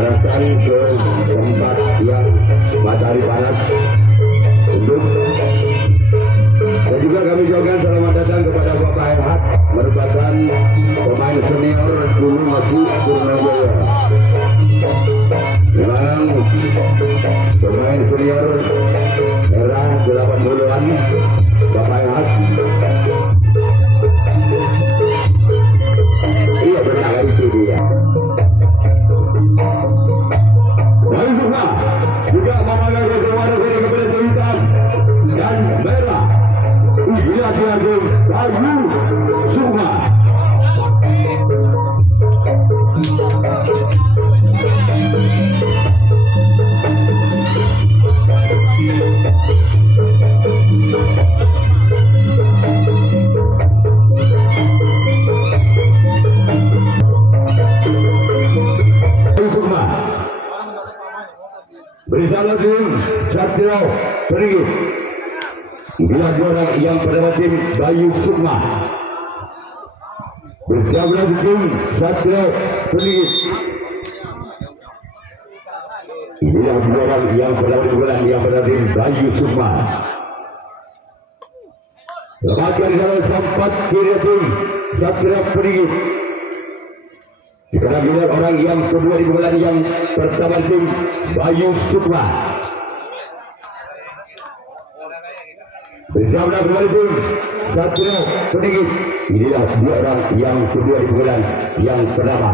arahkan ke tempat yang matahari panas untuk. Dan juga kami ucapkan selamat datang kepada Bapak Erhat, merupakan pemain senior dulu masih Purnawaya. Memang pemain senior era 80-an Bapak Erhat. Iya benar itu dia. Bayu Sukma juga memakai baju warna dari kepada hitam dan merah. Inilah dia Bayu Sukma. Bersama tim Satrio Perigi. Inilah dua orang yang bernama tim Bayu Sukma. Bersama tim Satrio Perigi. Inilah dua orang yang bernama tim Bayu Sukma. Lepaskan jalan sempat kiri tim Satrio Perigi. Sekarang bila orang yang kedua di bulan yang pertama tim Bayu Sukma. Bersama kembali tim Satrio Perigi. Inilah dua orang yang kedua di bulan yang pertama.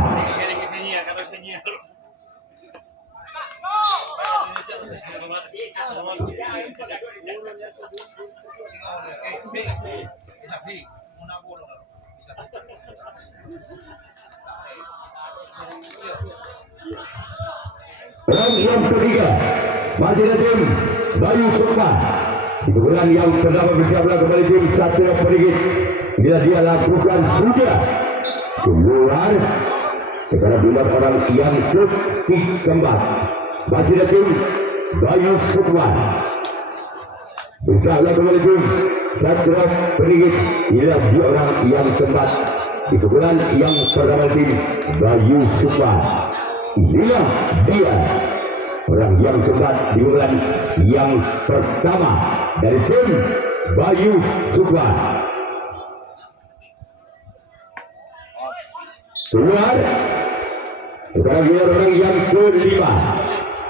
Orang yang ketiga masih tim Bayu Sukma. Di bulan yang pertama bersama kembali tim Satrio Perigi. Bila dia lakukan sudah keluar. Sekarang bila orang yang keempat masih tim Bayu Sukma. Bersama kembali tim Satrio Perigi. Inilah dia orang yang keempat di bulan yang pertama tim Bayu Sukma. Inilah dia orang yang keempat di bulan yang pertama dari tim Bayu Sukma. Keluar. Sekarang dia orang yang kelima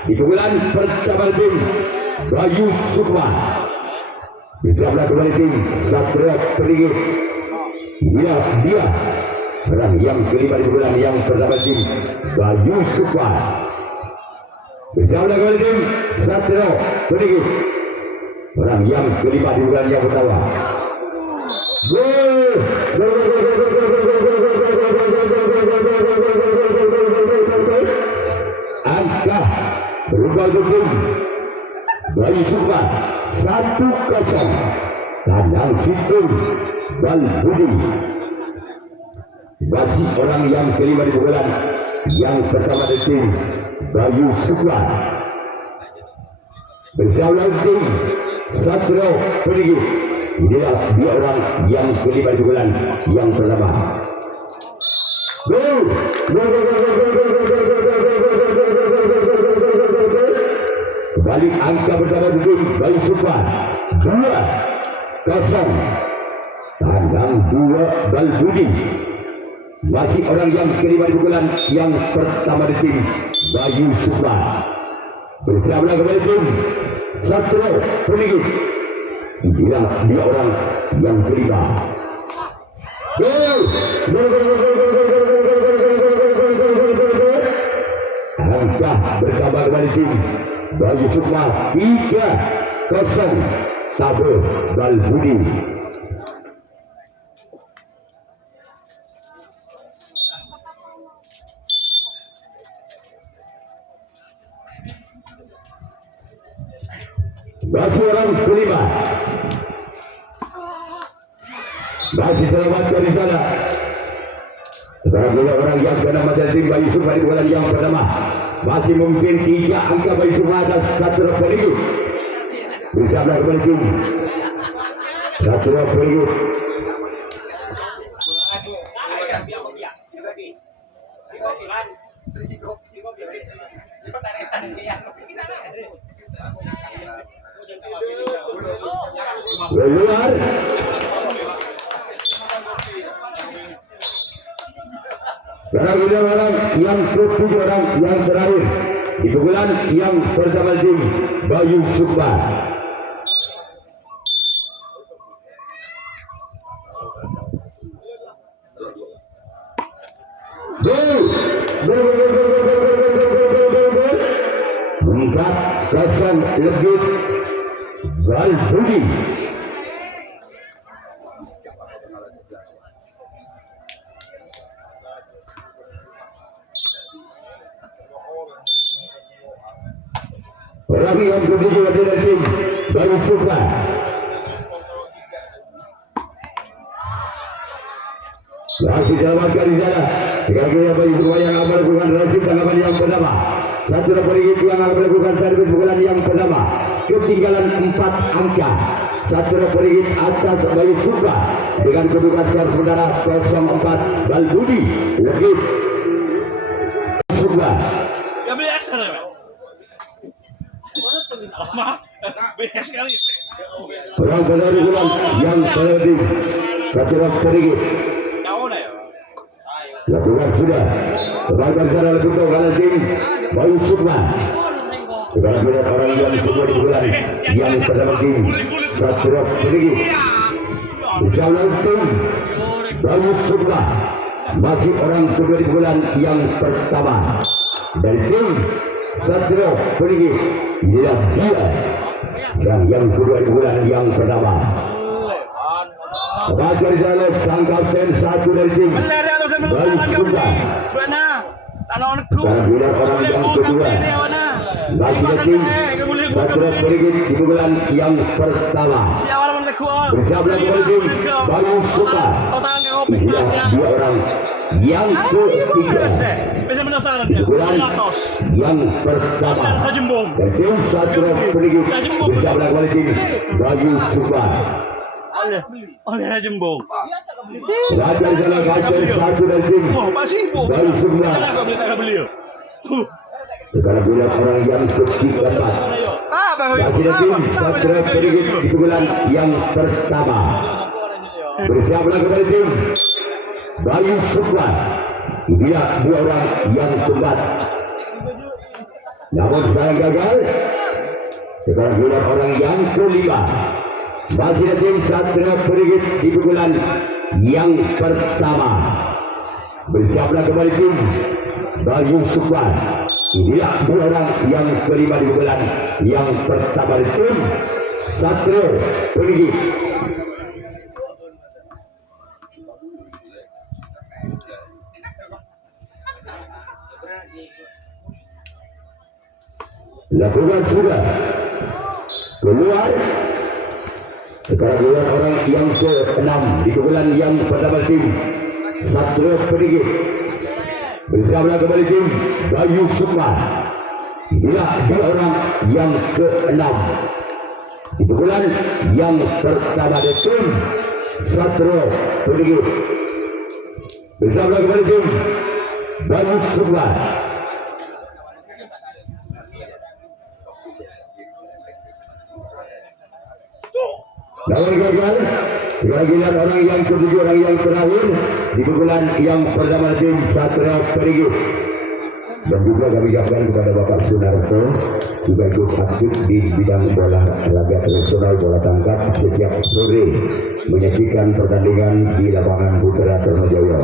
di bulan pertama tim Bayu Sukma. Bersama kembali tim Satrio Perigi. Inilah dia orang yang kelima di bulan yang pertama tim Bayu Sukma. Bersama kembali tim Satrio Perigi. Orang yang kelima di bulan yang pertama. Gol! Angka berubah hukum Bayu Sukma 1-0. Kandang Situng Balbudi. Bagi orang yang kelima di bulan yang pertama dari tim Bayu Sukma. Bersama tim Satrio Perigi. Inilah dia orang yang kelima di bulan yang pertama. Gol! Balik angka pertama di tim Bayu Sukma 2-0. Kandang 2 Balbudi. Masih orang yang kelima di bulan yang pertama di tim Bayu Sukma. Bersama kembali tim Satrio Perigi. Inilah dia orang yang kelima. Gol! Angka bersama kembali tim Bayu Sukma 3-0. Tabe Balbudi. Bagi orang kelima masih selamatkan di sana. Sekarang juga orang yang bernama tim Bayu Sukma di bulan yang pertama. Masih mungkin 3 angka Bayu Sukma atas Satrio Perigi. Bersama kembali tim Satrio Perigi. keluar. Sekarang ini orang yang ketujuh, orang yang terakhir di pukulan yang bersama tim Bayu Sukma. Empat kosong lebih Gal Budi. Orang yang ketujuh adalah tim Bayu Sukma. Rasid selamatkan di sana. Sekali Bayu Sukma yang akan melakukan Rasid tanggapan yang pertama. Satu perigit yang akan melakukan servis pukulan yang pertama. Ketinggalan 4 angka. Satu perigit atas Bayu Sukma dengan kedudukan skor sementara 0-4. Gal Budi lebih Sukma. Ya beli ekstra ya. Lama, beda sekali. Orang dari bulan yang terlebih satu perigit. Lakukan sudah. Kembalikan secara lebih tahu karena tim Bayu Sukma. Sekarang melihat orang yang kedua di bulan yang pertama tim satu perigit. Insyaallah tim Bayu Sukma masih orang kedua di bulan yang pertama dari tim Satrio perigit. Inilah dia yang kedua di bulan yang pertama. Baca di sana sang kapten satu dari tim Bayu Sukma. Sekarang bila orang yang kedua masih tim Satrio perigit di bulan yang pertama. Bersama dengan tim Bayu Sukma. Inilah dua orang yang ketiga bulan yang pertama dan tim Satrio perigit bersama dengan tim Bayu Sukma. Oleh Jembong. Raja di sana kaca satu dari tim Bayu Sukma. Sekarang bila orang yang ketiga masih tim Satrio perigit di bulan yang pertama bersama dengan tim Bayu Sukma. Dia dua orang yang keempat. Namun saya gagal. Sekarang bila orang yang kelima masih tim Satrio perigit di pukulan yang pertama bersama kembali tim Bayu Sukma. Dia dua orang yang kelima di pukulan yang pertama di tim Satrio perigit. Lakukan sudah keluar. Sekarang keluar orang yang ke-6 di pukulan yang pertama tim Satrio perigit bersama kembali tim Bayu Sukma. Inilah dua orang yang ke-6 di pukulan yang pertama dari tim Satrio perigit bersama kembali tim Bayu Sukma. Lawan gagal. Gila orang yang ketujuh, orang yang terakhir di pukulan yang pertama tim Satrio perigit. Dan juga kami ucapkan kepada Bapak Sunarto juga ikut aktif di bidang bola laga tradisional bola tangkap setiap sore menyaksikan pertandingan di lapangan Putra Tonojoyo.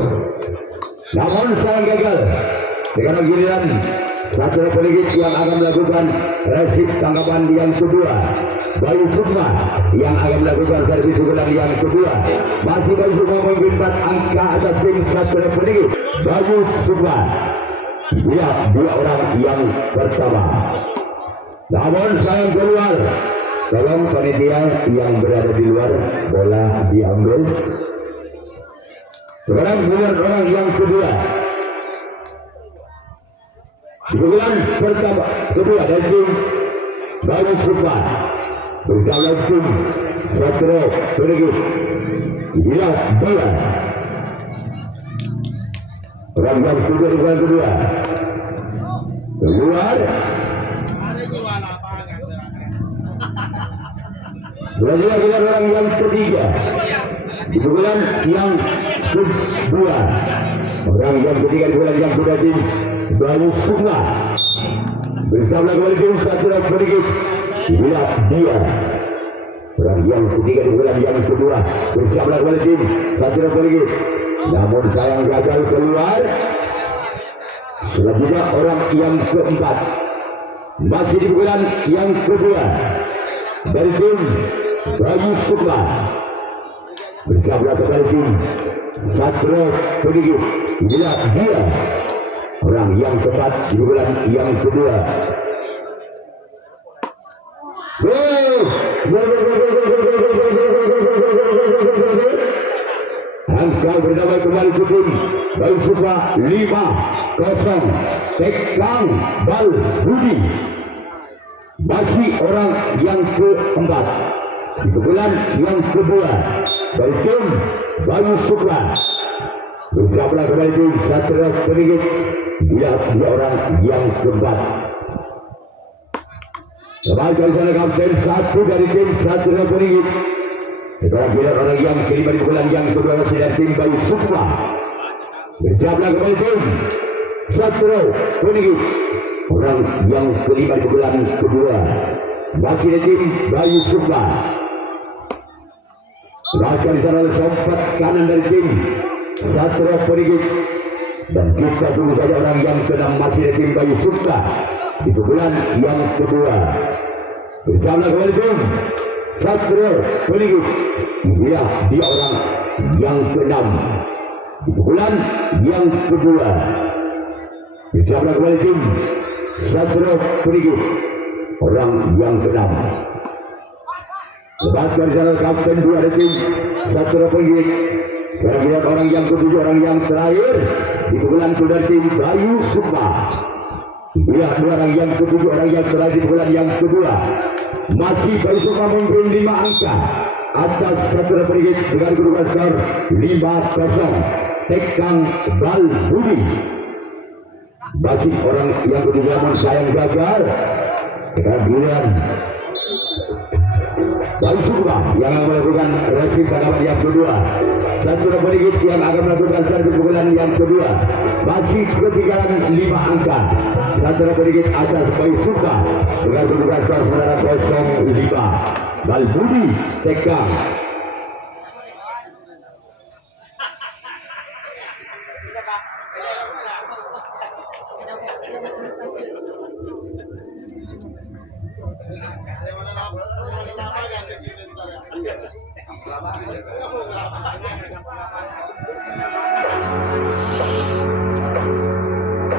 Namun sayang gagal. Sekarang giliran Satrio perigit yang akan melakukan resip tangkapan yang kedua. Bayu Sukma yang akan melakukan servis pukulan yang kedua. Masih Bayu Sukma memimpin 4 angka atas tim Satrio perigit. Bayu Sukma. Dia dua orang yang pertama. Namun sayang keluar. Tolong panitia yang berada di luar bola diambil. Sekarang keluar orang yang kedua. Pukulan pertama kedua dari tim Bayu Sukma bersama tim Satrio perigit. Inilah dia orang yang kedua di bulan kedua. Keluar. Belajar orang yang ketiga. Di pukulan yang kedua. Orang yang ketiga di pukulan yang kedua tim Bayu Sukma. Bersama kembali tim Satria sedikit. Dilihat dia. Orang yang ketiga di pukulan yang kedua. Bersama kembali tim Satria sedikit. Namun sayang gagal keluar. Selanjutnya orang yang keempat. Masih di pukulan yang kedua. Dari tim Bayu Sukma. Bersama kembali tim Satria sedikit. Dilihat dia. Orang yang keempat di bulan yang kedua. Angka berdamai kembali ke tim Bayu Sukma 5-0. Tekang Bal Budi. Masih orang yang keempat di bulan yang kedua dari tim Bayu Sukma. Bersama kembali tim Satria sedikit. Dia orang yang keempat. Kembali ke sana kapten satu dari tim Satria sedikit. Sekarang dia orang yang kelima di bulan yang kedua masih dari tim Bayu Sukma. Bersama kembali tim Satria sedikit. Orang yang kelima di bulan kedua masih dari tim Bayu Sukma. Bahkan di sana sempat kanan dari tim Satria sedikit. Dan kita tunggu saja orang yang keenam masih dari tim Bayu Sukma di bulan yang kedua. Bersama kembali tim Satria sedikit. Dia orang yang keenam di bulan yang kedua. Bersama kembali tim Satria sedikit. Orang yang keenam. Lepaskan di sana kapten dua dari tim Satria sedikit. Sekarang lihat orang yang ketujuh, orang yang terakhir di pukulan kedua tim Bayu Sukma. Lihat dua orang yang ketujuh, orang yang terakhir di pukulan yang kedua. Masih Bayu Sukma memimpin 5 angka atas Satria sedikit dengan kedudukan skor 5-0. Tekang Bal Budi. Masih orang yang ketujuh namun sayang gagal. Sekarang giliran Bayu Sukma yang melakukan resim tanggapan yang kedua. Satria sedikit yang akan melakukan satu pukulan yang kedua. Masih ketinggalan 5 angka. Satria sedikit atas Bayu Sukma dengan kedudukan skor sementara 0-5. Bal Budi Tekang.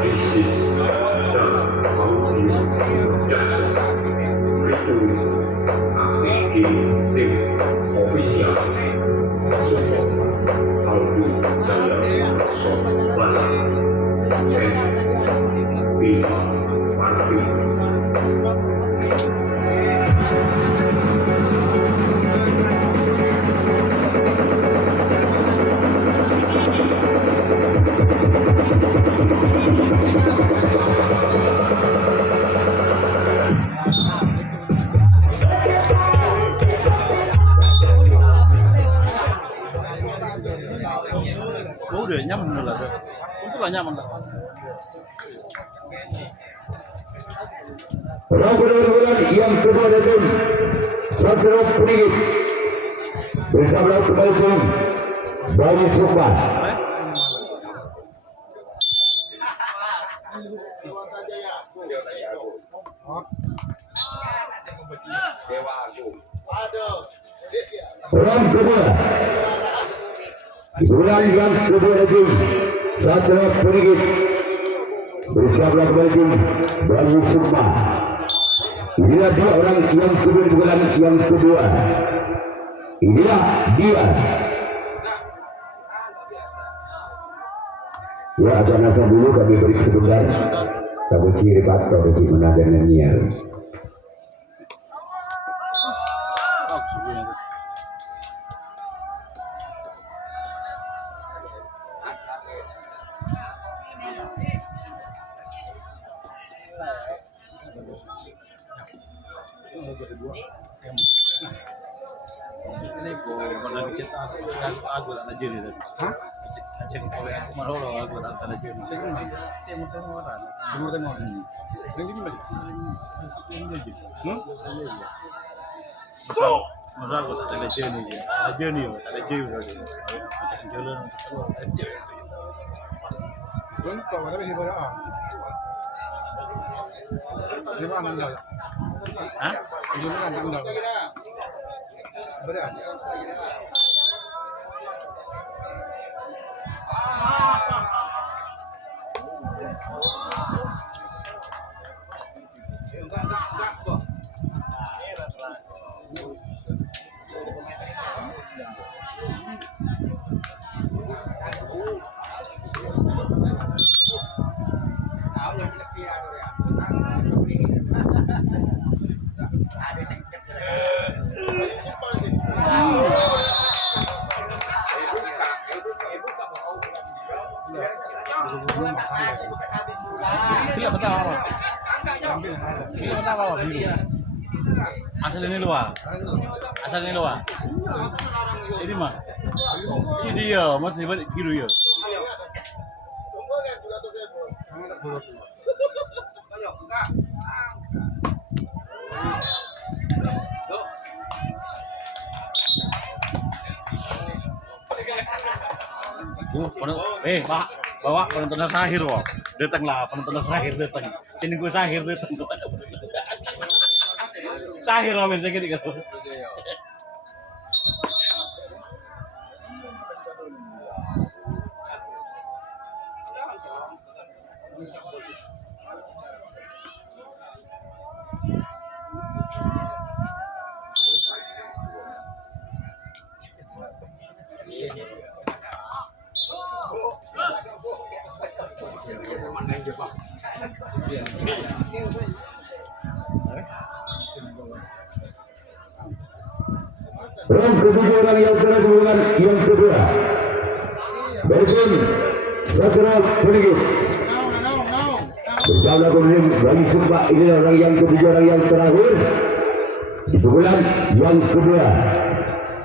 This is the Maulid Jackson. Itu APG official. Support Alwi Jaya Sobat and Bima Marfi. Udah nyaman lah. Itu lah nyaman lah. Orang bulan yang kedua dari tim Satria sedikit. Bersama kembali tim Bayu Sukma. Orang kedua di bulan yang kedua dari tim Satria sedikit. Bersama kembali tim Bayu Sukma. Inilah dia orang yang kedua di bulan yang kedua. Inilah dia. Ya, ada nasa dulu kami beri sebentar. Kami kiri patah bagi menada nyanyian. Pernah dicetak aku tak ada jenis. Hah? Aceh kalau aku malu loh aku tak ada jenis. Saya mau tengok orang. Mau tengok. Ini gimana? Ini aja. Masa aku tak ada jenis ya. Ada jenis, tak ada jenis. Macam jalan. Don kau ada di mana? Di mana anda? Hah? Di mana anda? Berada. Sila betul apa? Sila betul apa? Asal ini luar. Asal ini luar. Ini mah. Ini dia, masih balik biru ya. Pak, bawa penonton Sahir kok. Datanglah penonton Sahir datang. Sini gue Sahir datang. Sahir Robin saya gitu. Orang ketujuh orang yang telah dibuat yang kedua. Baikun Satria Peningit. Bersama kemudian bagi sumpah ini orang yang ketujuh orang yang terakhir di bulan yang kedua.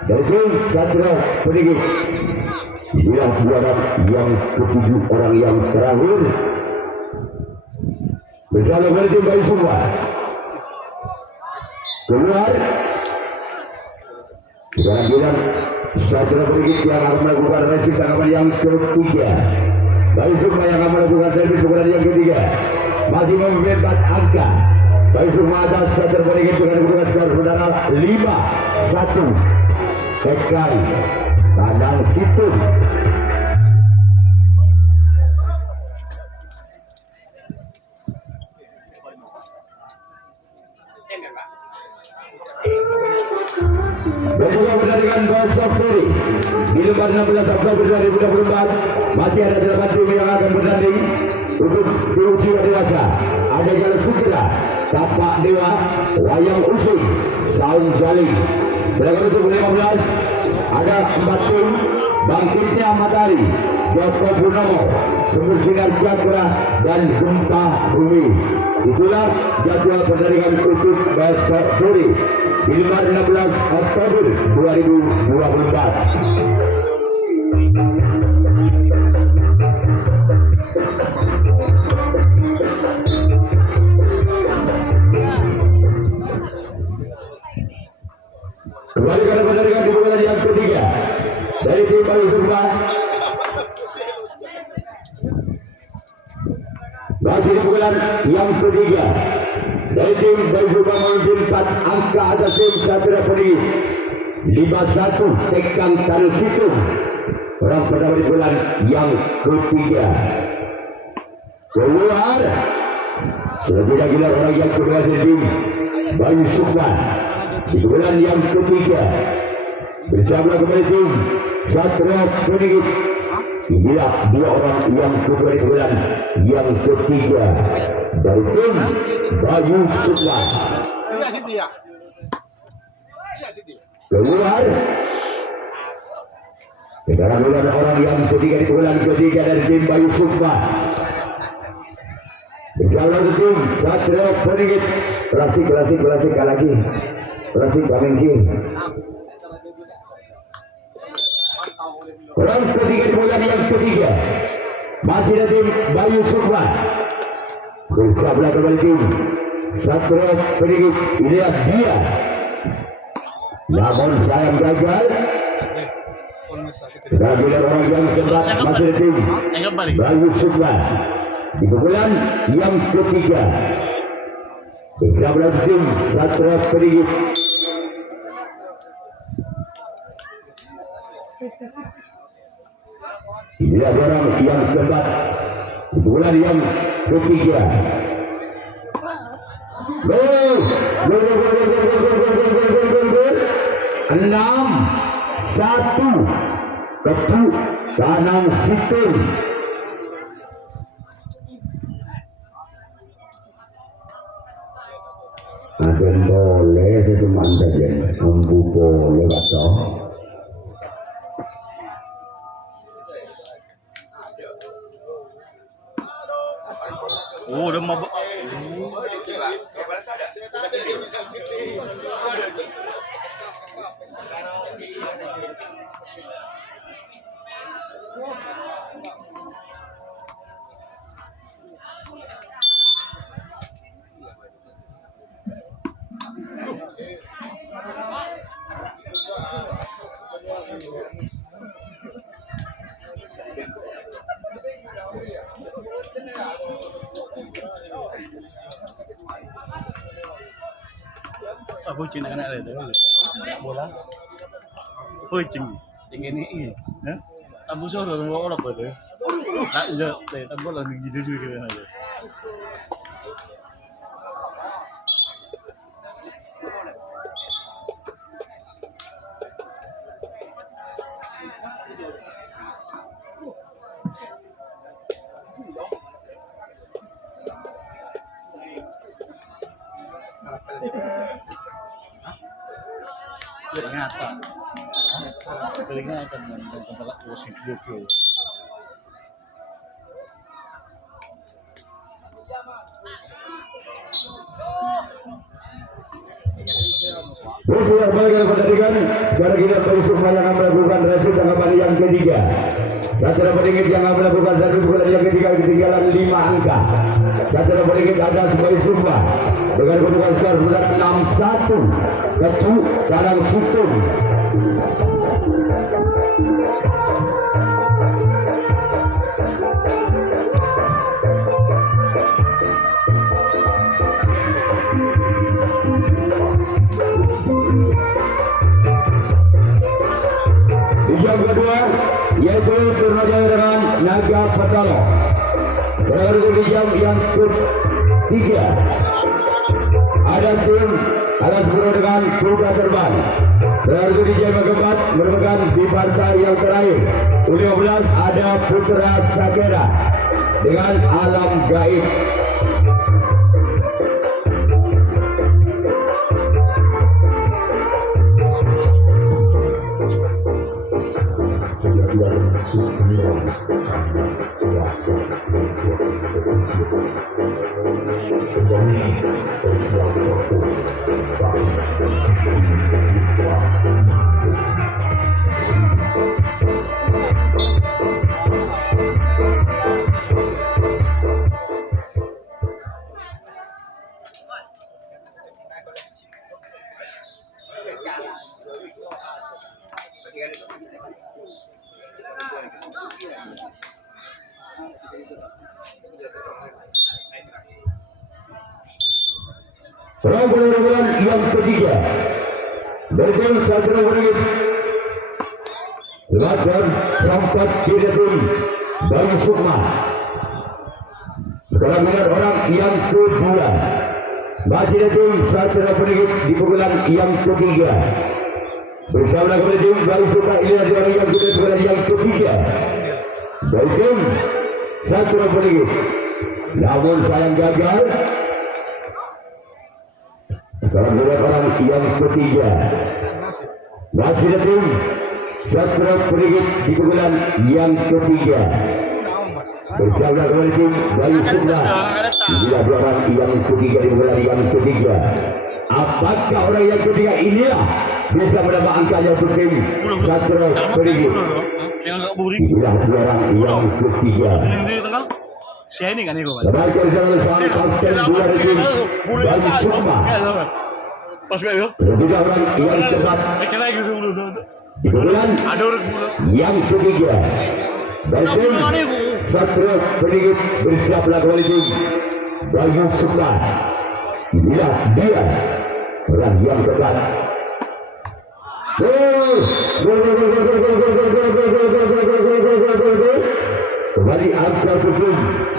Baikun Satria Peningit. Inilah dua orang yang ketujuh orang yang terakhir. Bersama kemudian bagi sumpah. Keluar. Sekarang bilang Satria Peningit yang akan melakukan resi tanggapan yang ketiga. Baik Sukma yang akan melakukan servis pukulan yang ketiga. Masih memimpin 4 angka. Baik Sukma atas Satria Peningit dengan kedudukan skor saudara 5-1. Sekali kandang Situng. Dan juga pertandingan Gosok Seri di lembar 16 Oktober 2024 masih ada 8 tim yang akan bertanding untuk diuji dewasa. Ada Jalan Sutra, Tapak Dewa, Wayang Usung, Saung Jaling. Beragam untuk 15 ada 4 tim Bangkitnya Matahari, Joko Purnomo, Sumber Sinar Cakra dan Gempa Bumi. Itulah jadwal pertandingan untuk Gosok Seri di lembar 16 Oktober 2024. Kembali ke pertandingan di bulan yang ketiga dari tim Bayu Sukma. Masih di bulan yang ketiga dari tim Bayu Sukma memimpin 4 angka atas tim Satria Peningit 5-1 Tekang Tanah Situng. Orang pertama di bulan yang ketiga keluar. Sudah tidak gila orang yang kedua dari tim Bayu Sukma di bulan yang ketiga bersama kembali tim Satria Peningit. Inilah 2 orang yang kedua di bulan yang ketiga dari tim Bayu Sukma. Keluar. Sekarang bulan orang yang ketiga di bulan ketiga dari tim Bayu Sukma. Bersama tim Satria Peningit. Klasik lagi. Klasik Kamengki. Orang ketiga di bulan yang ketiga masih ada tim Bayu Sukma. Bersabda kembali tim Satria Peningit. Inilah dia. Namun sayang gagal. Dan bila orang yang keempat masih ada tim Bayu Sukma. Di bulan yang ketiga bersabda tim Satria Peningit. Inilah orang yang keempat di bulan yang ketiga. Gol 6-1 Kepu Tanang Situng. Ada boleh cuma saja mampu boleh atau udah mabuk. Aku cina kena ada tu. Bola. Kucing. Tinggi ni. Ya. Tamu suara tu orang apa tu? Tak je. Tak bola ni gitu juga kan ada. Peringatan. Peringatan dan tempat kursi 20. Berpulang balik kepada pertandingan. Sekarang kita bersama yang melakukan resi tanggapan yang ketiga. Satria Peningit yang melakukan satu pukulan yang ketiga ketinggalan 5 angka. Satria Peningit ada sebagai sumba dengan kedudukan skor 6-1 Kecu Tanang Situng. Yang kedua yaitu Surnajaya dengan Naga Petalo. Berikut di jam yang ketiga ada tim Alas Puro dengan Kuda Terbang. Berikut di jam keempat merupakan di partai yang terakhir U15 ada Putra Sakera dengan Alam Gaib. Bulan yang ketiga bergol Satria Peningit lawan tempat tim Bayu Sukma. Sekarang melihat orang yang kedua masih ada tim Satria Peningit di pukulan yang ketiga bersama dengan tim Bayu Sukma. Ini adalah orang yang kedua pukulan yang ketiga dari tim Satria Peningit, namun sayang gagal. Sekarang melihat orang yang ketiga masih ada tim Satria Peningit di pukulan yang ketiga bersama dengan tim Bayu Sukma. Inilah dua orang yang ketiga di bulan yang ketiga. Apakah orang yang ketiga inilah bisa menambah angkanya untuk tim Satria Peningit? Yang agak buring. Inilah dua orang yang ketiga. Seneng di tengah. Si ini kan itu kan. Sebagai oleh sang kapten dua tim Bayu Sukma. Pas gue yo. Ketiga orang yang keempat Kira gitu dulu. di bulan Ada orang dulu. yang ketiga. Dari tim Satria Peningit bersiaplah kembali tim Bayu Sukma. Inilah dia orang yang keempat. Kembali angka hukum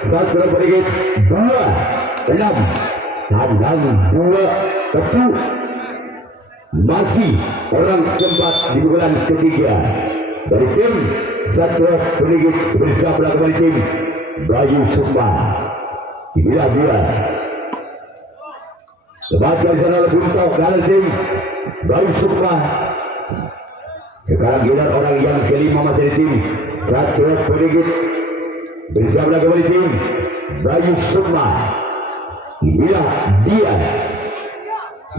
Satria Peningit 2-6 tandang 2-1. Masih orang keempat di bulan ketiga dari tim Satria Peningit bersiaplah kembali tim Bayu Sukma. Inilah dia sebagai sana untuk dalam tim Bayu Sukma. Sekarang giliran orang yang kelima masih di tim Satria Peningit bersiaplah kembali tim Bayu Sukma. Inilah dia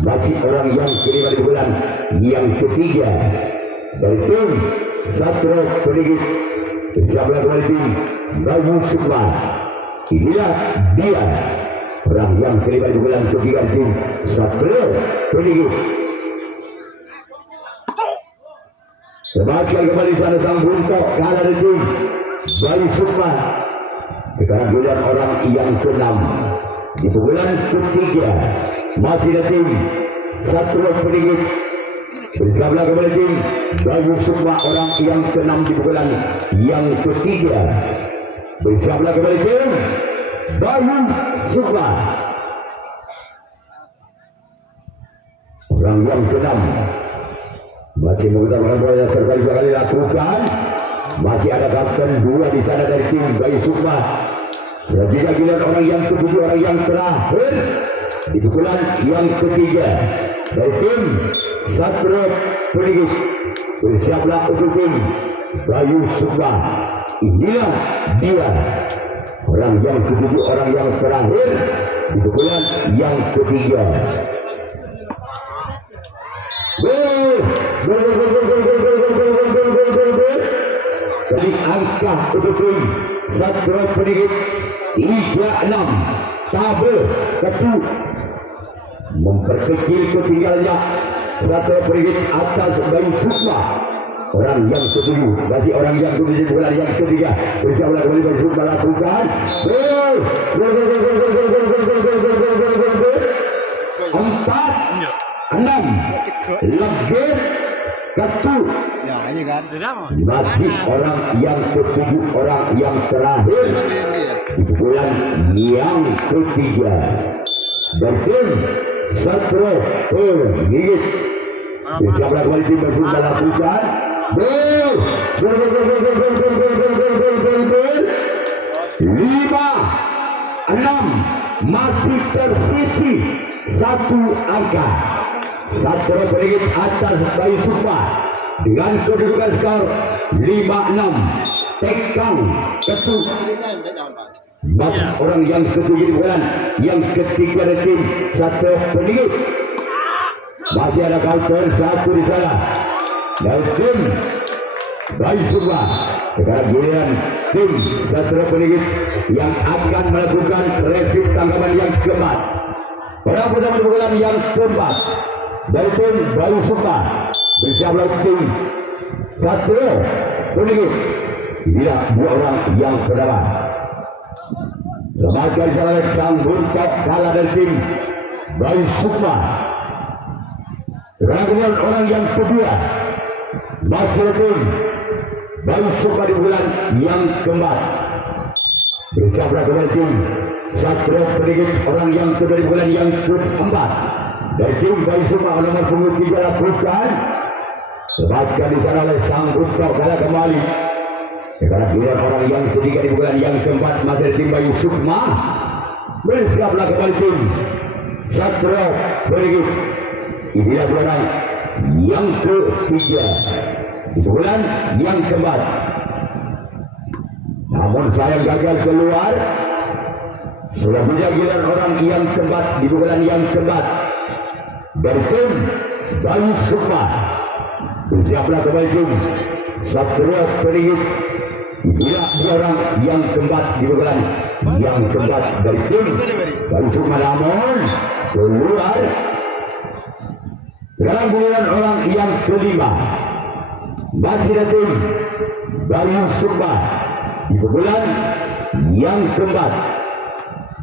masih orang yang kelima di bulan yang ketiga dari tim Satria Peningit bersiaplah kembali tim Bayu Sukma. Inilah dia orang yang kelima di bulan ketiga tim Satria Peningit. Sebagian kembali sana sang buntok kalah dari tim Bayu Sukma. Sekarang giliran orang yang keenam di bulan ketiga masih ada tim Satria Peningit bersiaplah kembali tim Bayu Sukma. Orang yang keenam di bulan yang ketiga bersiaplah kembali tim Bayu Sukma. Orang yang keenam masih menggunakan bola yang sekali kali lakukan. Masih ada kapten dua di sana dari tim Bayu Sukma. Selanjutnya giliran orang yang ketujuh, orang yang terakhir di bulan yang ketiga dari tim Satria Peningit bersiaplah untuk tim Bayu Sukma. Inilah dia orang yang ketujuh, orang yang terakhir di bulan yang ketiga. Dari angka untuk tim Satria Peningit 36 tabel ketu memperkecil ketinggalannya Satria Peningit atas Bayu Sukma. Orang yang ketujuh bagi orang yang ketujuh bulan yang ketiga bersiaplah kembali Bayu Sukma lakukan 4-6 lebih ketu. Ya, ini kan. Masih orang yang ketujuh, orang yang terakhir di bulan yang ketiga dan tim Satria Peningit bersiaplah kembali tim Bayu Sukma lakukan 5-6 masih tersisi satu angka. Satria Peningit atas Bayu Sukma dengan kedudukan skor 5-6. Tekang ketu orang yang ketujuh di bulan yang ketiga dari tim Satria Peningit. Masih ada kapten satu di sana dari tim Bayu Sukma. Sekarang giliran tim Satria Peningit yang akan melakukan resip tanggapan yang keempat. Pada bersama di bulan yang keempat dari tim Bayu Sukma bersiaplah tim Satria Peningit. Inilah dua orang yang pertama. Sebagai salah sang buntok kalah dari tim Bayu Sukma. Sekarang kemudian orang yang kedua masih tim Bayu Sukma di bulan yang keempat bersiaplah kembali tim Satria Peningit. Orang yang kedua di bulan yang keempat dari tim Bayu Sukma nomor punggung 3 lakukan. Sebagian di sana oleh sang buntok kalah kembali. Sekarang giliran orang yang ketiga di bulan yang keempat masih dari tim Bayu Sukma bersiaplah kembali tim Satria Peningit. Inilah dua orang yang ketiga di bulan yang keempat. Namun sayang gagal keluar. Selanjutnya giliran orang yang keempat di bulan yang keempat dari tim Bayu Sukma Bersiaplah kembali tim Satria Peningit. Inilah dua orang yang keempat di bulan yang keempat dari tim Bayu Sukma, namun keluar. Sekarang giliran orang yang kelima, masih ada tim Bayu Sukma di bulan yang keempat.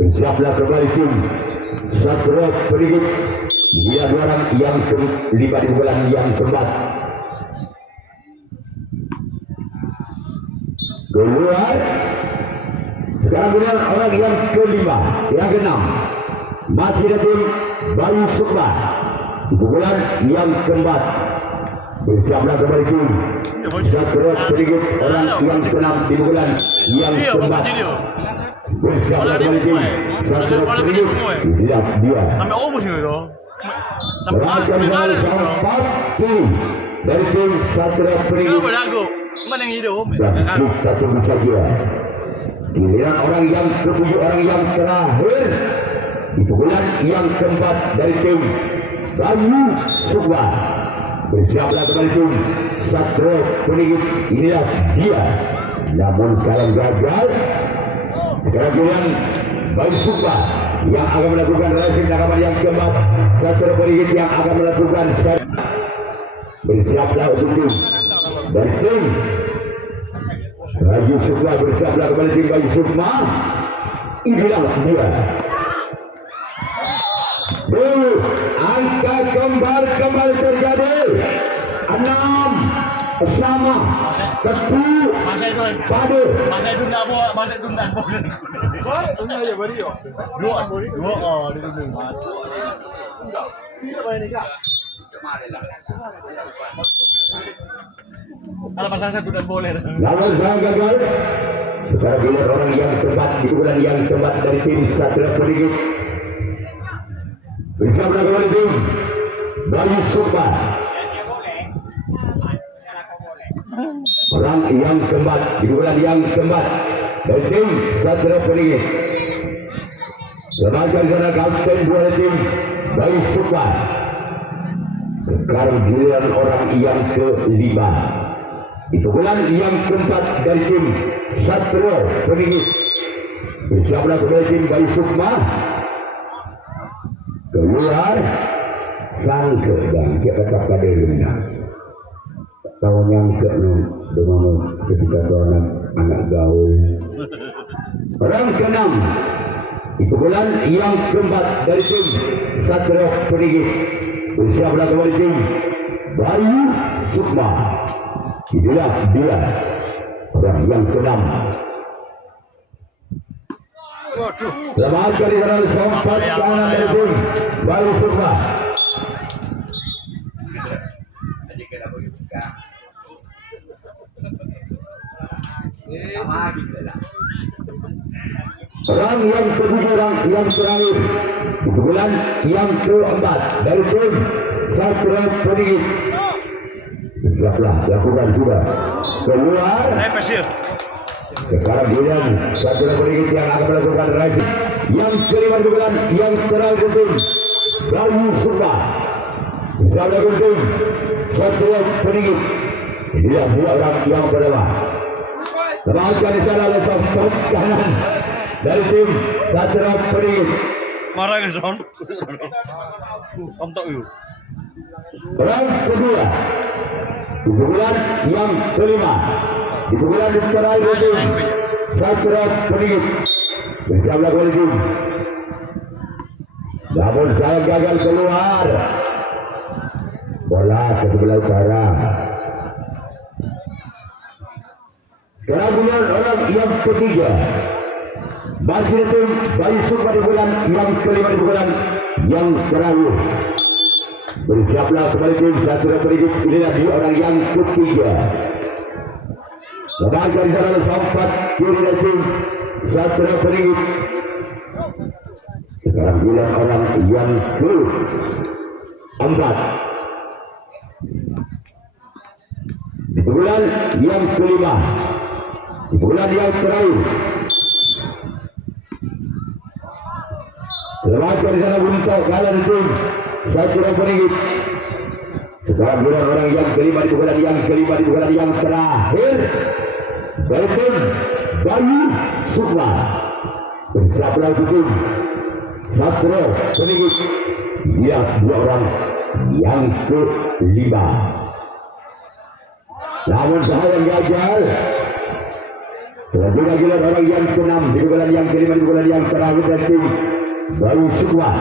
Bersiaplah kembali tim Satria Peningit. Inilah dua orang yang kelima di bulan yang keempat. Keluar. Sekarang giliran orang yang kelima, yang keenam, masih ada tim Bayu Sukma di bulan yang keempat. Bersiaplah kembali tim Satria Peningit, orang yang keenam di bulan yang keempat. Bersiaplah kembali tim Satria Peningit. Lihat dia Sampai umur sih itu. beragam dari sempat tim dari tim Satria Peningit. Kenapa beragu? Mana yang hidup? Dan kita tunggu saja giliran orang yang ketujuh, orang yang terakhir di bulan yang keempat dari tim Bayu Sukma. Bersiaplah kembali tim Satria Peningit. Inilah dia, namun sekarang gagal. Sekarang giliran Bayu Sukma yang akan melakukan racing rakaman yang keempat. Satria Peningit yang akan melakukan. Bersiaplah untuk tim dari tim Bayu Sukma. Bersiaplah kembali tim Bayu Sukma. Inilah dia. Angka kembar kembali terjadi 6 sama ketu padu. Masa itu enggak bawa, masa itu enggak bawa. Tunggu aja bari yo. Dua oh di situ. Kalau pasang satu dan boleh. Lawan sang gagal. Sekarang giliran orang yang keempat di bulan yang keempat dari tim Satria Peningit. Bersiaplah kembali tim Bayu Sukma. Orang yang keempat di bulan yang keempat dari tim Satria Peningit. Sebagai sana kapten dua tim Bayu Sukma. Sekarang giliran orang yang kelima di bulan yang keempat dari tim Satria Peningit. Bersiaplah kembali tim Bayu Sukma. Keluar sangke dan kita kata dia tahu nyangke dengan ketika orang anak gaul. Orang keenam di bulan yang keempat dari tim Satria Peningit. Bersiaplah kembali tim Bayu Sukma. Inilah dia orang yang keenam. Selamat kali dalam sempat kanan dari tim Bayu Sukma. Orang yang ketujuh, orang yang terakhir di bulan yang keempat dari tim Satria Peningit. Siaplah, lakukan sudah. Keluar. Pasir. Sekarang giliran Satria Peningit yang akan melakukan racing yang kelima di bulan yang terakhir tim Bayu Sukma. Siaplah tim Satria Peningit. Inilah dua orang yang pertama. Semangat di sana oleh sempat kanan dari tim Satria Peningit. Marah ke son. Om tak you. Orang kedua di bulan yang kelima di bulan terakhir tim Satria Peningit. Bersiaplah kembali tim. Namun saya gagal keluar. Bola ke sebelah utara. Sekarang bulan orang yang ketiga masih tim Bayu Sukma di bulan yang kelima di bulan yang terakhir. Bersiaplah kembali tim Satria Peningit. Inilah dia orang yang ketiga. Lepas dari sana sempat kiri dari tim Satria Peningit. Sekarang bulan orang yang keempat di bulan yang kelima di bulan yang terakhir. Lepas dari sana untuk kalah tim Satria Peningit. Sekarang orang yang kelima di bulan yang kelima di bulan yang terakhir Berhenti Bayu Sukma bersiaplah tutup Satrio Peningit dia dua orang yang kelima. Namun sayang gagal. Selanjutnya gila orang yang keenam di bulan yang kelima di bulan yang terakhir dan tim Bayu Sukma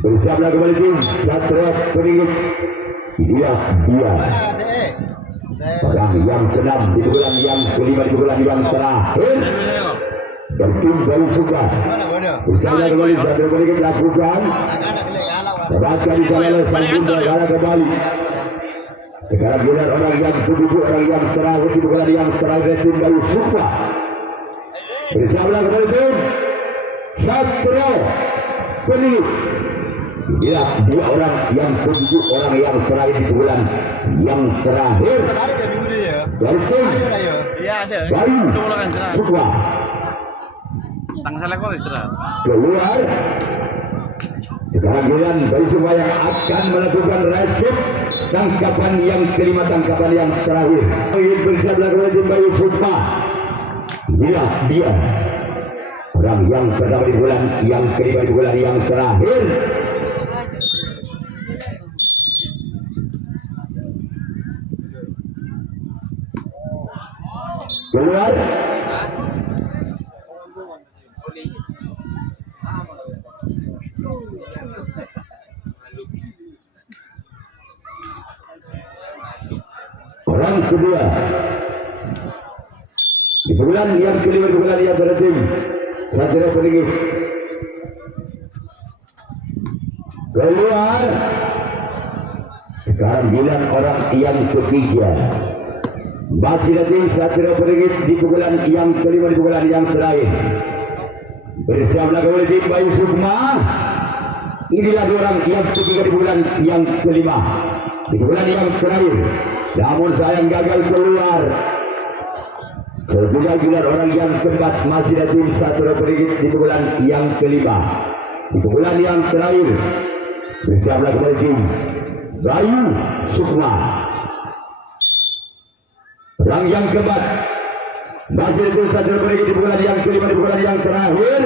bersiaplah kembali tim Satrio Peningit dia orang yang keenam di bulan yang kelima di bulan yang terakhir dan tim Bayu Sukma bersiaplah kembali Satrio Peningit melakukan Raja di sana sambung negara kembali. Sekarang benar orang yang ketujuh orang yang terakhir di bulan yang terakhir tim Bayu Sukma bersiaplah kembali tim Satrio Peningit. Ya, dua orang yang ketujuh orang yang terakhir di bulan yang terakhir dari tim Bayu Sukma keluar. Sekarang giliran Bayu Sukma yang akan melakukan resip tangkapan yang kelima, tangkapan yang terakhir. Bersiaplah kembali tim Bayu Sukma. Bila dia orang yang pertama di bulan yang kelima di bulan yang terakhir. Keluar. Orang kedua di bulan yang kelima di bulan yang terakhir Satrio Peningit keluar. Sekarang bilang orang yang ketiga masih lagi Satrio Peningit di bulan yang kelima di bulan yang terakhir. Bersiaplah kembali tim Bayu Sukma. Inilah dua orang yang ketiga di bulan yang kelima di bulan yang terakhir. Namun sayang gagal keluar. Sesudah giliran orang yang keempat masih ada tim Satrio Peningit di bulan yang kelima di bulan yang terakhir. Bersiaplah kembali tim Bayu Sukma. Orang yang keempat masih ada tim Satrio Peningit di bulan yang kelima di bulan yang terakhir.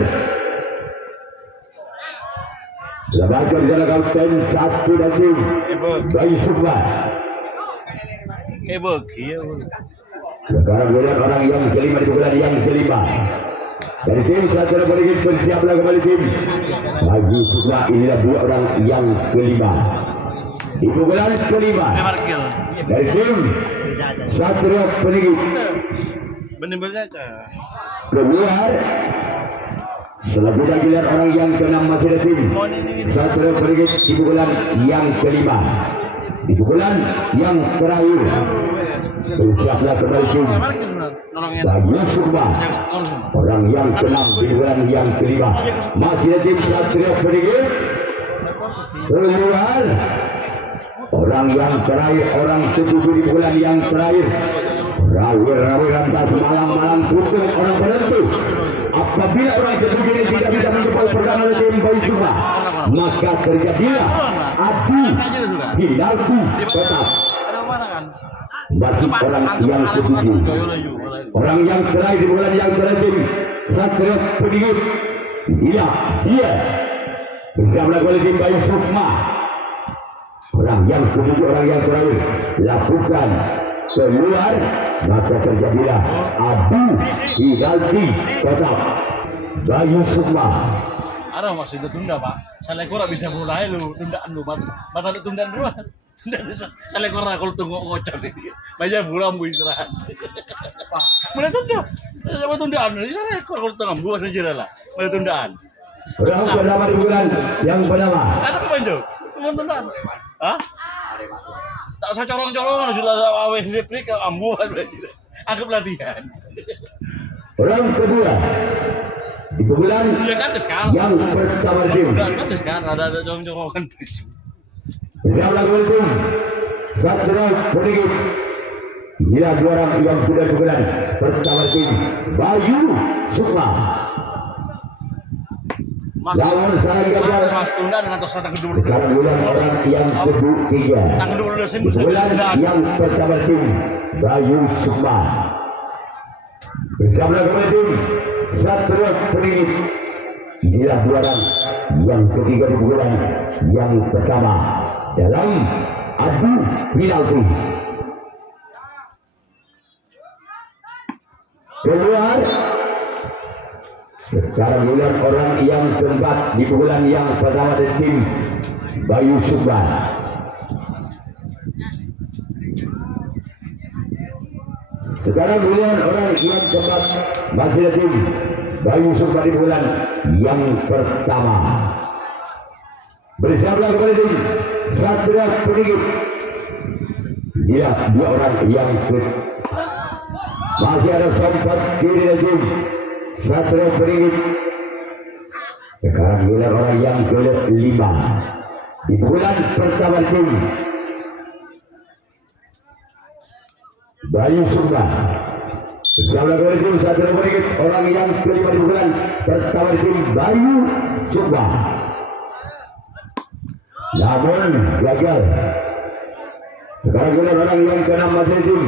Sudah baca di dalam kapten satu dan tim Bayu Sukma. Sekarang giliran orang yang kelima di bulan yang kelima dari tim Satrio Peningit. Bersiaplah kembali tim Bayu Sukma. Inilah dua orang yang kelima di bulan kelima dari tim Satrio Peningit. Keluar. Selanjutnya giliran orang yang keenam masih ada tim Satrio Peningit di bulan yang kelima di bulan yang terakhir. Bersiaplah kembali tim Bayu Sukma. Orang yang keenam di bulan yang kelima masih ada tim Satrio Peningit. Keluar. Orang yang terakhir orang ketujuh di bulan yang terakhir. Rawi lantas malam putus orang penentu. Apabila orang ketujuh ini tidak bisa menjemput perdana oleh tim Bayu Sukma, maka terjadilah adu penalti tetap. Masih orang yang ketujuh, orang yang terakhir di bulan yang terakhir Satrio Peningit. Dia bersama oleh tim Bayu Sukma. Orang yang ketujuh orang yang terakhir lakukan keluar, maka terjadilah adu penalti tetap. Bayu Sukma. Ada maksudnya tunda pak. Saya kurang bisa mulai lu tundaan lu mata tundaan dulu. Saya kurang kalau tunggu ngocok ini. Banyak buram bu istirahat. Mana tunda? Sama tundaan. Saya kurang kalau tengah buat aja lah. Mana tundaan? Orang pertama di bulan yang pertama. Ada apa banjo? Tundaan. Hah? Tak usah corong-corong sudah awet replik ambuan berarti. Anggap latihan. Orang kedua di bulan yang pertama tim. Ada corong-corongan. Assalamualaikum. Satrio Peningit. Inilah dua orang yang sudah di bulan pertama tim Bayu Sukma. Lawan sarang gagal. Mas tunda dengan tos tang kedua. Sekarang bulan orang yang ketiga. Tang kedua udah sih. Bulan yang pertama tim Bayu Sukma. Bersama dengan tim Satria Peningit. Inilah juara yang ketiga di bulan yang pertama dalam adu penalti. Keluar. Sekarang bulan orang yang keempat di bulan yang pertama dari tim Bayu Sukma. Sekarang bulan orang yang keempat masih dari tim Bayu Sukma di bulan yang pertama. Bersama kepada tim Satria Peningit. Dia dua orang yang masih ada sempat kiri dari tim Satria Peningit. Sekarang bulan orang yang kelima di bulan pertama tim Bayu Sukma. Bersama dengan tim Satria Peningit orang yang kelima di bulan pertama tim Bayu Sukma. Namun gagal. Sekarang bulan orang yang keenam masih tim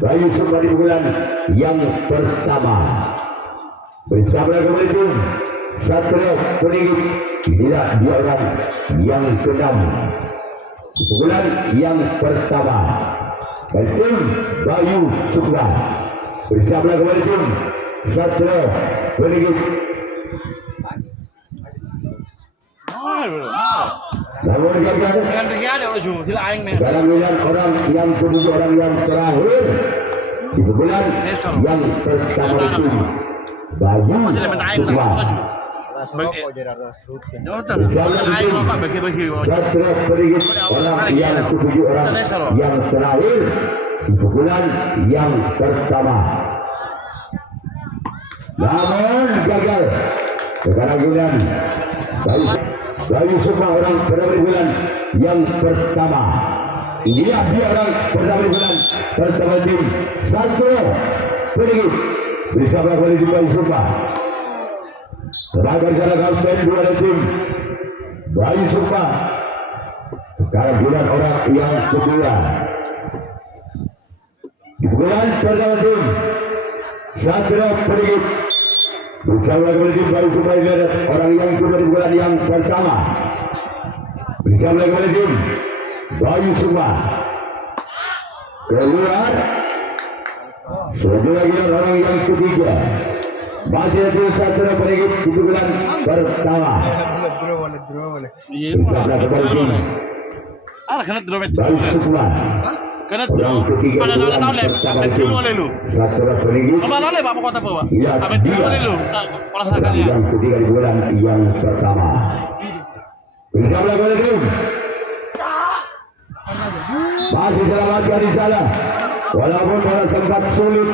Bayu Sukma di bulan yang pertama. Bersama dengan tim Satria Peningit. Inilah dia orang yang keenam di bulan yang pertama. Dan tim Bayu Sukma. Bersama dengan tim Satria Peningit. Namun gagal. Dengan tiga ada uju, tidak aing nih. Dalam bulan orang yang kedua orang yang terakhir di bulan yang pertama itu Bayu Sukma. Satria Peningit orang yang ketujuh orang yang terakhir di bulan yang pertama. Namun gagal. Sekarang bulan Bayu Sukma orang pertama di bulan yang pertama. Inilah dia orang pertama di bulan pertama tim Satria Peningit. Bersama kembali Bayu Sukma. Sebagai salah kapten dua tim Bayu Sukma. Sekarang bulan orang yang kedua di bulan pertama tim Satria Peningit. Bersama kembali tim Bayu Sukma orang yang kedua di bulan yang pertama. Bersama kembali tim Bayu Sukma. Keluar. Selanjutnya orang yang ketiga masih ada Satria Peningit di bulan pertama. Bersama kembali tim Kena draw Bayu Sukma. Kena Orang ketiga pada bulan tahun lem, pertama sampai tim dulu oleh lu. Satria Peningit. Apa tahun lem apa kota apa? Iya, Sampai dulu dia. oleh lu. Perasakan ya. Yang ketiga di bulan yang pertama. Bersama kembali tim masih selamat dari sana. Walaupun pada sempat sulit,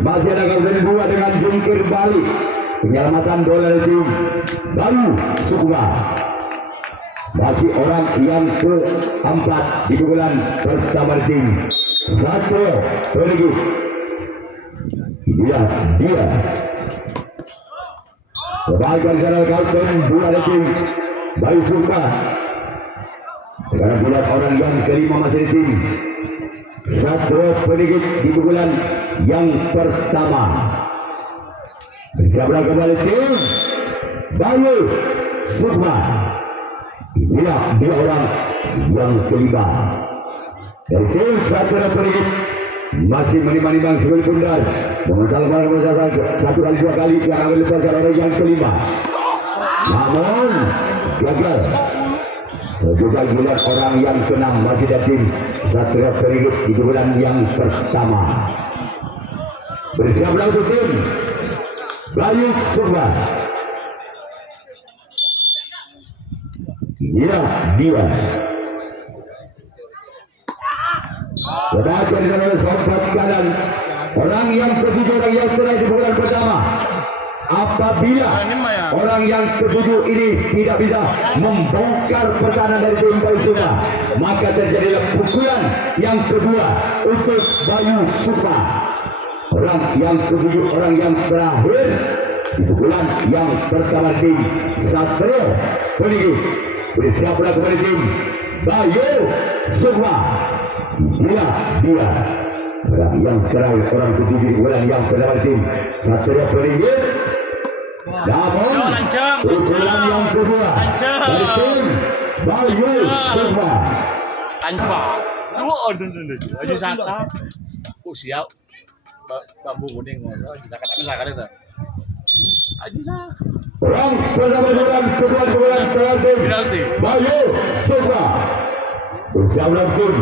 masih ada kapten dua dengan jungkir balik. Penyelamatan bola tim Bayu Sukma. Masih orang yang keempat di bulan pertama tim Satria Peningit. Inilah dia. Sebagai salah kapten dua tim Bayu Sukma. Sekarang bulan orang yang kelima masih di tim Satria Peningit di bulan yang pertama. Bersama kembali tim Bayu Sukma. Inilah dia orang yang kelima dari tim Satria Peningit. Masih menimbang-nimbang sebagai pundar mengental pada satu kali dua kali yang akan dilepaskan oleh yang kelima. Namun gagal. Sebuah bulan orang yang keenam masih dari tim Satria Peningit di bulan yang pertama. Bersiaplah untuk tim Bayu Sukma. Inilah dia. Sebagian dari sahabat kanan orang yang ketujuh orang yang terakhir di bulan pertama. Apabila orang yang ketujuh ini tidak bisa membongkar pertahanan dari tim Bayu Sukma, maka terjadilah pukulan yang kedua untuk Bayu Sukma. Orang yang ketujuh orang yang terakhir di pukulan yang pertama tim Satrio Peninggi bersiaplah kembali tim Bayu Sukma. Dia orang yang terakhir, orang ketujuh di pukulan yang pertama tim Satrio Peninggi. Namun pukulan yang kedua dari tim Bayu Sukma. Tanpa dua aja saka siap bambu kuning aja saka itu aja saka Orang pertama bulan kedua bulan terakhir Bayu Sukma usia pun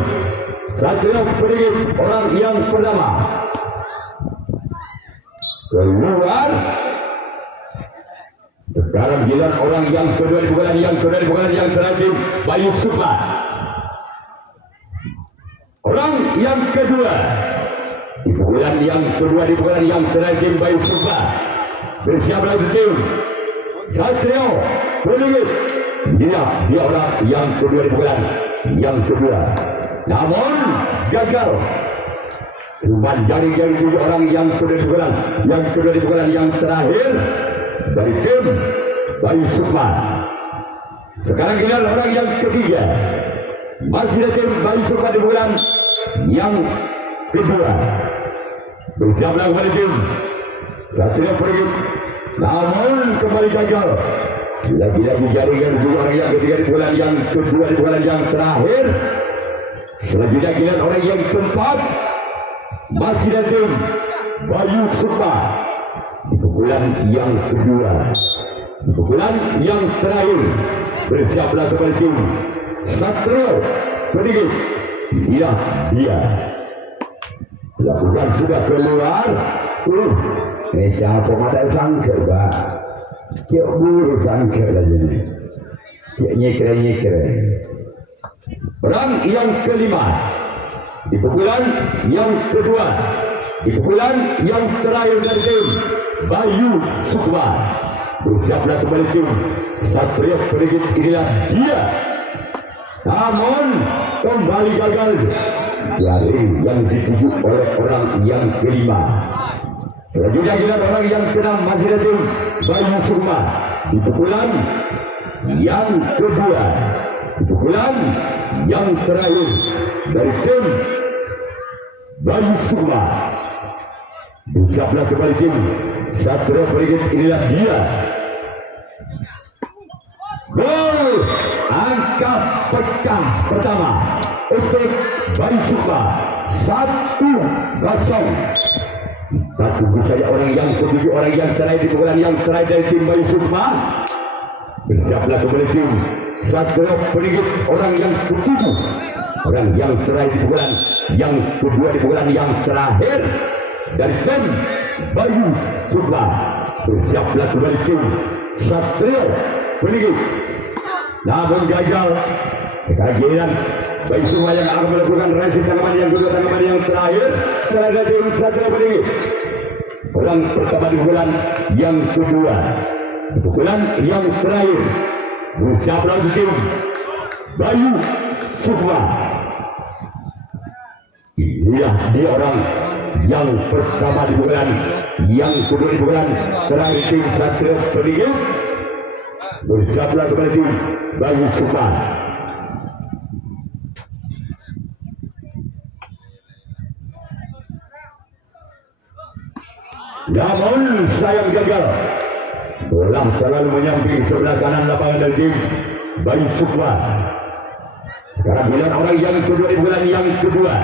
Satrio Peninggi orang yang pertama keluar. Sekarang giliran orang yang kedua di bulan yang terakhir Bayu Sukma. Orang yang kedua di bulan yang terakhir Bayu Sukma. Bersiaplah tim Satrio Peninggi. Dia orang yang kedua di bulan yang kedua. Namun gagal. Cuma jari-jari tujuh orang yang kedua di bulan yang terakhir dari tim Bayu Sukma. Sekarang giliran orang yang ketiga. Masih ada tim Bayu Sukma di bulan yang kedua. Bersiaplah kembali tim Satrio Peninggi. Namun kembali gagal. Lagi-lagi jaringan dua orang yang ketiga di bulan yang kedua di bulan yang terakhir. Selanjutnya giliran orang yang keempat. Masih ada tim Bayu Sukma. Di pukulan yang kedua, di pukulan yang terakhir, bersiaplah kembali tim Satrio Peninggi. Dia lakukan sudah keluar. Siapa mata sangka pak? Dia buru sangka lagi ni. Dia nyekre. Orang yang kelima di pukulan yang kedua, di pukulan yang terakhir dari tim Bayu Sukma. Bersiaplah kembali tim Satrio Peninggi. Inilah dia. Namun kembali gagal. Jaring yang dituju oleh orang yang kelima. Selanjutnya giliran orang yang keenam masih ada tim Bayu Sukma. Di pukulan yang kedua, di pukulan yang terakhir dari tim Bayu Sukma. Bersiaplah kembali tim Satrio Peninggi. Inilah dia. Gol angka pecah pertama untuk Bayu Sukma 1-0. Tunggu saja orang yang ketujuh, orang yang terakhir di pukulan yang terakhir dari tim Bayu Sukma. Bersiaplah kembali tim Satrio Peninggi. Orang yang ketujuh, orang yang terakhir di pukulan yang kedua di pukulan yang terakhir dari tim Bayu Sukma. Bersiaplah kembali tim Satrio Peninggi. Namun gagal. Sekarang giliran Bayu Sukma yang akan melakukan raisi tanaman yang kedua, tanaman yang terakhir terhadap tim Satrio Peninggi. Orang pertama di bulan yang kedua, di pukulan yang terakhir. Bersiaplah tim Bayu Sukma. Dia orang yang pertama di bulan yang kedua di bulan terakhir tim Satrio Peninggi. Bersiaplah kembali tim Bayu Sukma. Namun sayang gagal. Bola terlalu menyamping sebelah kanan lapangan dari tim Bayu Sukma. Sekarang giliran orang yang kedua di bulan yang kedua,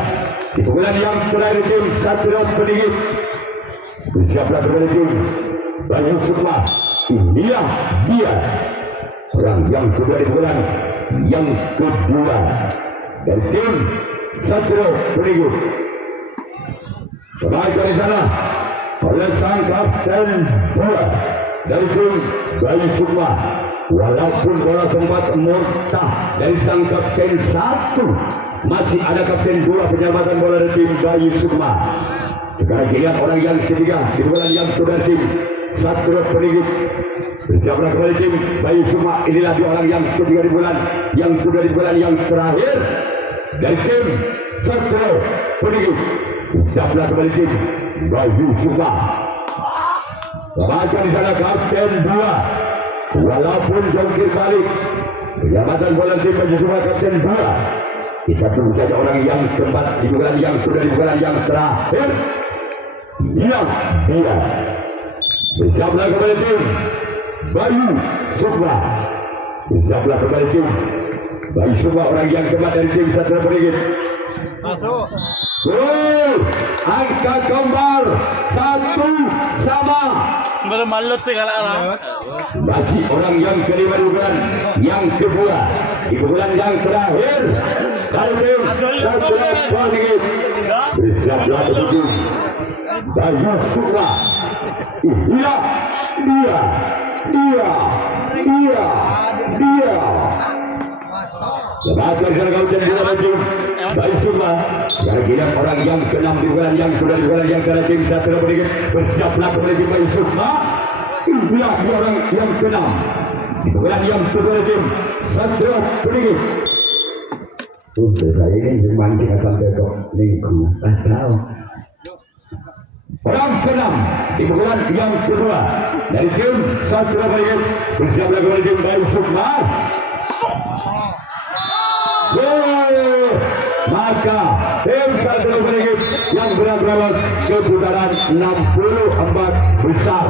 di bulan yang terakhir tim Satrio Peninggi. Bersiaplah kembali tim Bayu Sukma. Inilah dia. Orang yang kedua di bulan yang kedua dari tim Satrio Peninggi. Kembali dari sana oleh sang kapten bola dari tim Bayu Sukma. Walaupun bola sempat murtah dari sang kapten satu, masih ada kapten dua penyambatan bola dari tim Bayu Sukma. Sekarang giliran orang yang ketiga di bulan yang kedua tim Satrio Peninggi. Bersiaplah kembali tim Bayu Sukma. Inilah dia orang yang ketiga di bulan yang kedua di bulan yang terakhir dari tim Satrio Peninggi. Bersiaplah kembali tim Bayu Sukma. Membaca di sana kapten 2. Walaupun jongkir balik penjabatan bola tim menjadi kapten 2. Kita tunggu saja orang yang keempat di bulan yang sudah di bulan yang terakhir. Dia bersiaplah kembali tim Bayu Sukma. Bersiaplah kembali tim Bayu Sukma, orang yang keempat dari tim Satria Beringin. Masuk. Angkat kembar 1 sama. Bermalut kalau lah. Masih orang yang kelima di bulan yang kedua di bulan yang terakhir. Kali tim Satria Beringin. Bersiaplah kembali Bayu Sukma. Dia. Sebagai jaga hujan bola maju Bayu Sukma. Kira-kira orang yang ke-6 di bulan yang sudah di bulan yang ke-6 tim Satria Beringin. Bersiaplah kembali Bayu Sukma. Dia orang yang ke-6 di bulan yang kedua tim Satria Beringin. Saya ini memang kita sampai ke minggu atau orang ke-6 di bulan yang kedua dari tim Satria Beringin. Bersiaplah kembali tim Bayu Sukma. Maka tim Satria Beringin yang berada ke putaran 64 besar.